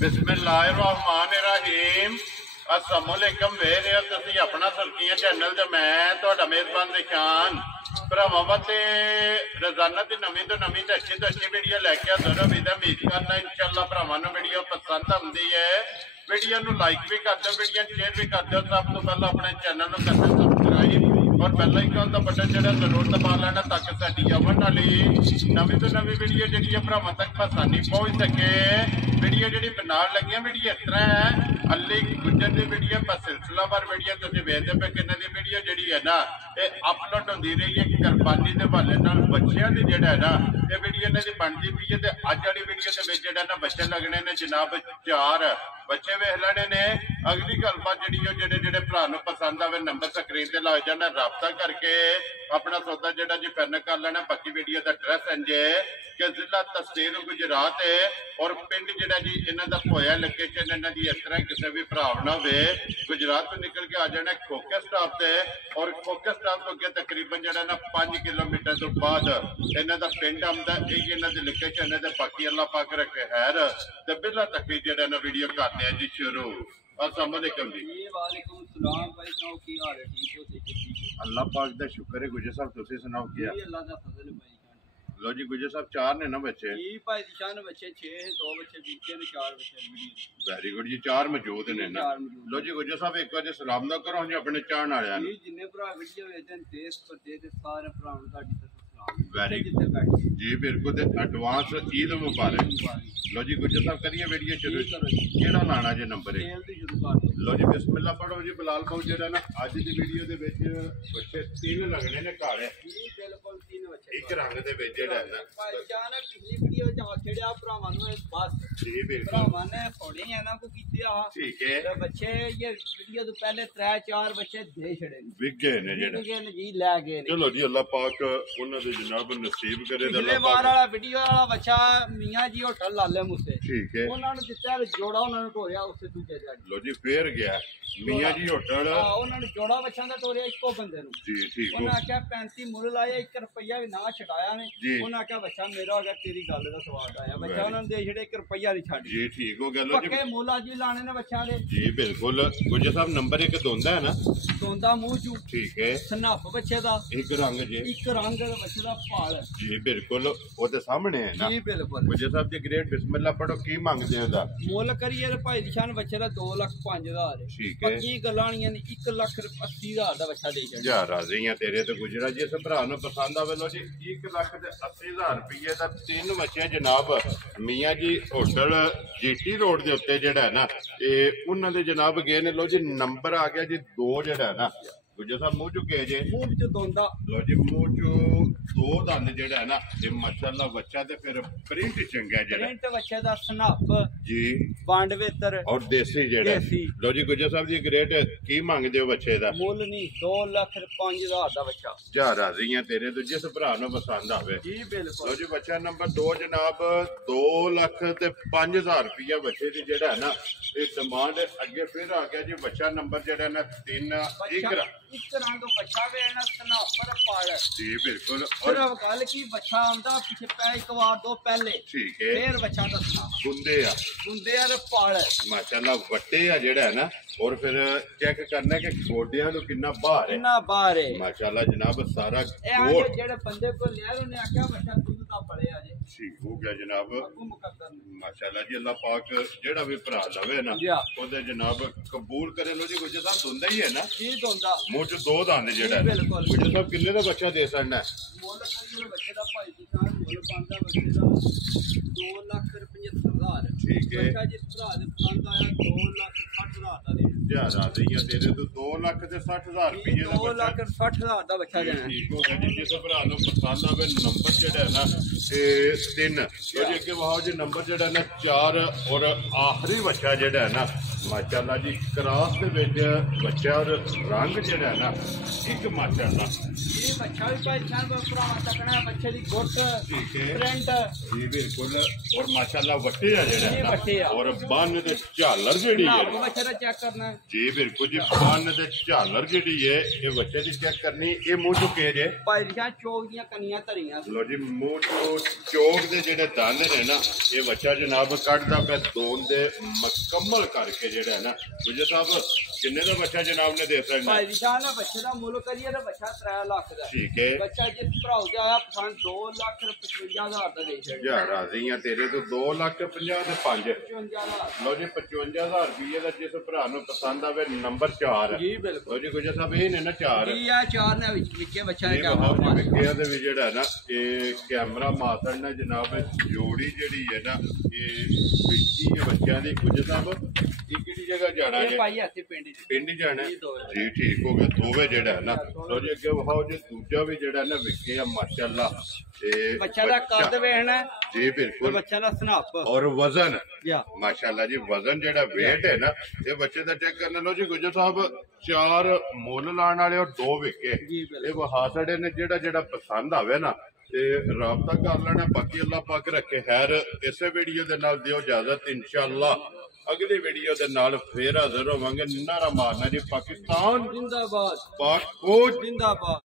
बिस्मिल्लाहिर्रहमानिर्रहीम। अस्सलामुअलैकुम वेख रहे हो तुसीं अपना सुर्खियां चैनल ते मैं तुहाडा मेज़बान निशान भरावां वास्ते रोजाना की नवीं तो नवीं ते अच्छी वीडियो लैके हाज़र हों। उम्मीद करना इंशाअल्लाह भरावां नूं वीडियो पसंद आउंदी है। वीडियो नूं लाइक भी कर दो, वीडियो शेयर भी कर दो। सब तो पहले अपने चैनल नूं करना सबसक्राइब और बेल आइकन दा बटन जिहड़ा जरूर दबा लेना ताकि साडी आवन वाली नवीं तो नवीं वीडियो जिहड़ी है भरावां तक आसानी पहुंच सके। वीडियो जिहड़ी बनाउण लगे वीडियो इस तरह है, अली गुजर की वीडियो पर सिलसिलावार वीडियो तुसीं वेखदे पे कि इन्हां दी वीडियो जिहड़ी है ना ये अपलोड होंदी रही है। कुर्बानी के हवाले नाल बच्चियां दी जिहड़ा है ना ये वीडियो इन्हां दी बनदी पई है। ते अज वाली वीडियो दे विच जिहड़ा ना बच्चे लगने ने जनाब 4 बच्चे वेख लेने ने। अगली गलबात जिहड़ी है जिहड़े जिहड़े भरा नूं पसंद आवे नंबर स्क्रीन ते लग जाना, राबता करके अपना सौदा जिहड़ा जी फाइनल कर लेना। बाकी वीडियो का एड्रैस इंज है कि जिला तहसील गुजरात है और पिंड जिहड़ा जी इन्हां दा होया लोकेशन इन्हां दी इस तरह किसी भी भरा ना होवे गुजरात तो निकल के आ जाना खोखे स्टाफ से और खोखे स्टाफ तो अगे तकरीबन जिहड़ा ना 5 किलोमीटर तो बाद इन्हां दा पिंड आउंदा। यही इन्हां दी लोकेशन है। बाकी अल्लाह पाक रखे खैर ते बिला तक जिहड़ा ना वीडियो करते हैं जी शुरू। अस्सलाम वालेकुम जी। वालेकुम सलाम भाई, सुनाओ की हाल है? ठीक हो? अल्लाह पाक दा शुक्र है। गुजर साहब तुसीं सुनाओ क्या? अल्लाह दा फजल है भाई। लो जी गुजर साहब 4 ने ना बच्चे? जी भाई निशान बच्चे 6 हैं, 2 बच्चे बीते ने, 4 बच्चे वेरी गुड जी। 4 मौजूद ने ना। लो जी गुजर साहब एक बार सलाम ना करो जी अपने चाहण वालियां नूं। जी जिन्ने भरा वीडियो वेखदे ने देश परदेश दे सारे भरावां नूं साडी तरफ सलाम। वेरी गुड जी, बिल्कुल एडवांस ईद मुबारक। लो जी गुजर साहब करिए वीडियो शुरू। केड़ा लाना जे नंबर है? लो जी बिस्मिल्लाह पढ़ो जी। बिलाल भाऊ जेड़ा ना अज दी वीडियो दे विच बच्चे 3 लगने ने काले बिल्कुल 3 बच्चे एक रंग दे विच जेड़ा है ना भाई जान पिछली वीडियो च आखेड़िया भरावां नूं बस जी बिल्कुल भरावां ने थोड़ी है ना को कीती आ। ठीक है ते बच्चे ये वीडियो तो पहले 3-4 बच्चे दे छड़े ने विगे ने जेड़ा जी लै गए ने। चलो जी अल्लाह पाक उन्हां दे जनाब नसीब करे। पिछले बार वाला वीडियो वाला बच्चा मियां जी होटल लाले मुझसे ठीक है उन्होंने दिता जोड़ा उन्होंने टोरिया उससे दूजे दिन। लो जी फिर गया मियां जी होटल उन्होंने जोड़ा बच्चा का टोरिया इको बंदे नु जी ठीक उन्हें आख्या 35 मुल लाया 1 रुपया भी ना छड़ाया ने। उन्हें आख्या बच्चा मेरा हो गया तेरी गल का स्वाद आया। बच्चा उन्होंने दे छड़े 1 रुपया नहीं छड़ जी ठीक हो गया। लो जी पक्के मुला जी लाने ने बच्चा दे जी बिल्कुल। गुजर साहब नंबर 1 दोंदा है ना? दोंदा मुंह चू ठीक है। सनप बच्चे दा एक रंग जी एक रंग दा बच्चे दा पाल जी बिल्कुल वो ते सामने है ना जी बिल्कुल। गुजर साहब जी ग्रेट बिस्मिल्लाह पढ़ो की मंगदे हो दा मुल करिए भाई निशान बच्चे दा 2,05,000 ठीक है। पक्की गल्लां नहीं 1,80,000 दा बच्चा दे छड़ जा राजी हैं तेरे तो गुजरा जी। इस भरा नूं पसंद आवे लो जी 1,80,000 रुपये दा 3 बच्चे जनाब मियां जी होटल जीटी रोड दे उत्ते जेड़ा है ना ये उन्हां दे जनाब गए ने। लो जी नंबर आ गया जी 2 जेड़ा है ना गुजर साहब मुंह चो गए जे मुंह च दोंदा। लो जी मुंह चो 2 दंद जेड़ा है ना ये माशाल्लाह बच्चा ते फिर प्रिंट चंगा जेड़ा प्रिंट बच्चे दा सनप जी बांड वेतर और देसी जेड़ा देसी। लो जी गुजर साहब जी ग्रेट की मंगदे हो बच्चे दा? मुल नहीं 2,05,000 दा बच्चा जा राजी हैं तेरे तो जिस भरा नूं पसंद आवे। जी बिल्कुल। लो जी बच्चा नंबर 2 जनाब 2,05,000 रुपया बच्चे की जेड़ा है ना ये डिमांड अगे फिर आ गया जी। बच्चा नंबर जेड़ा ना 3 एक रंग बच्चा वे ना सनापर पाल जी बिल्कुल। और गल की बच्चा आंदा पीछे पै एक बार 2 पहले ठीक है फिर बच्चा दसना गुंदे आ कुंदे यार पाल माशाल्लाह वट्टे आ जेड़ा है ना और फिर चेक करना कि गोडियां नु कितना बाहर है कितना बाहर है माशाल्लाह जनाब सारा ए जेड़े बंदे को लिया उन्हें आख्या बच्चा दूध दा पड़े आ जे ठीक हो गया जनाब मुकद्दर माशाल्लाह जी। अल्लाह पाक जेड़ा भी भरा लवे ना ओदे जनाब कबूल करे। लो जी गुजर साहब दोंदा ही है ना? जी दोंदा मुंह च 2 दाने जेड़ा बिल्कुल। गुजर साहब किन्ने दा बच्चा दे सकना है? मुल करिए बच्चे दा भाई किसान मुल पांदा बच्चे दा 2,75,000 ठीक है। बच्चा जिस भरा दे पसंद आया 2,60,000 दा दे जा राजी हैं तेरे तो 2,60,000 रुपये दा 2,60,000 दा बच्चा देना ठीक हो गया जी। जिस भरा नूं पसंद आवे नंबर जेड़ा है ना ते 3 तो जे के वहां जे नंबर जेड़ा ना 4 और आखिरी बच्चा जेड़ा है ना माशाल्लाह जी क्रॉस दे विच बच्चा और रंग जेड़ा है ना एक माशाल्लाह ये बच्चा भी पहचान भरावा तकना बच्चे दी गुट ठीक है प्रिंट जी बिल्कुल और माशाल्लाह वट्टे आ ये जेड़ा वट्टे आ। और बन ते झालर जेड़ी ना है बच्चे दा चेक करना जी बिल्कुल जी बन ते झालर जेड़ी है ये बच्चे दी चेक करनी ये मुंह चुके जे भाई दियां चौक दियां कनियां धरियां लो जी मुंह चो चौक दे जेड़े दाने ने ना ये बच्चा जनाब कटदा पे दोन दे मुकम्मल करके जेड़ा है ना मुझे साहब किन्ने दा बच्चा जनाब ने दे सकना भाई दियां ना बच्चे दा मुल्ल करिए ते बच्चा 3 लाख दा ठीक है बच्चा जिस भराओ के आया पसंद 2,55,000 दा दे छड़े या राजी हैं तेरे तो 2,50,000 ते 5 55,000 लो जी 55,000 रुपये का जिस भरा नु पसंद आवे नंबर 4 जी बिल्कुल लो जी गुजर साहब ये ने ना 4 जी आ 4 ने विके बच्चा ये क्या बहुत मार विकिया दे भी जेड़ा ना ये कैमरा मासड़ ने जनाब जोड़ी जेड़ी है ना ये बिकी है बच्चों दी गुजर साहब ये किहड़ी जगह जाना ये है भाई हत्थे पिंड च पिंड जाना है जी, दो। जी ठीक हो गया दोवे जेड़ा है ना लो जी अगे वहाओ जी दूजा भी जेड़ा है ना विके माशाल्लाह ते बच्चा दा कद वेखना जी बिल्कुल बच्चा दा स्नप और वजन या माशाल्लाह जी वजन जेड़ा वेट है ना ये बच्चे का चेक करना लो जी गुजर साहब 4 मुल लाने वाले और 2 विके जी बिल्कुल। ये वहा साडे ने जेड़ा जेड़ा पसंद आवे ना ते राबता कर लेना बाकी अल्लाह पाक रखे खैर इसे वीडियो दे नाल दियो इजाजत इंशाअल्लाह अगली वीडियो दे नाल फिर हाजिर होवांगे नारा मारना जी पाकिस्तान जिंदाबाद पाक फौज जिंदाबाद।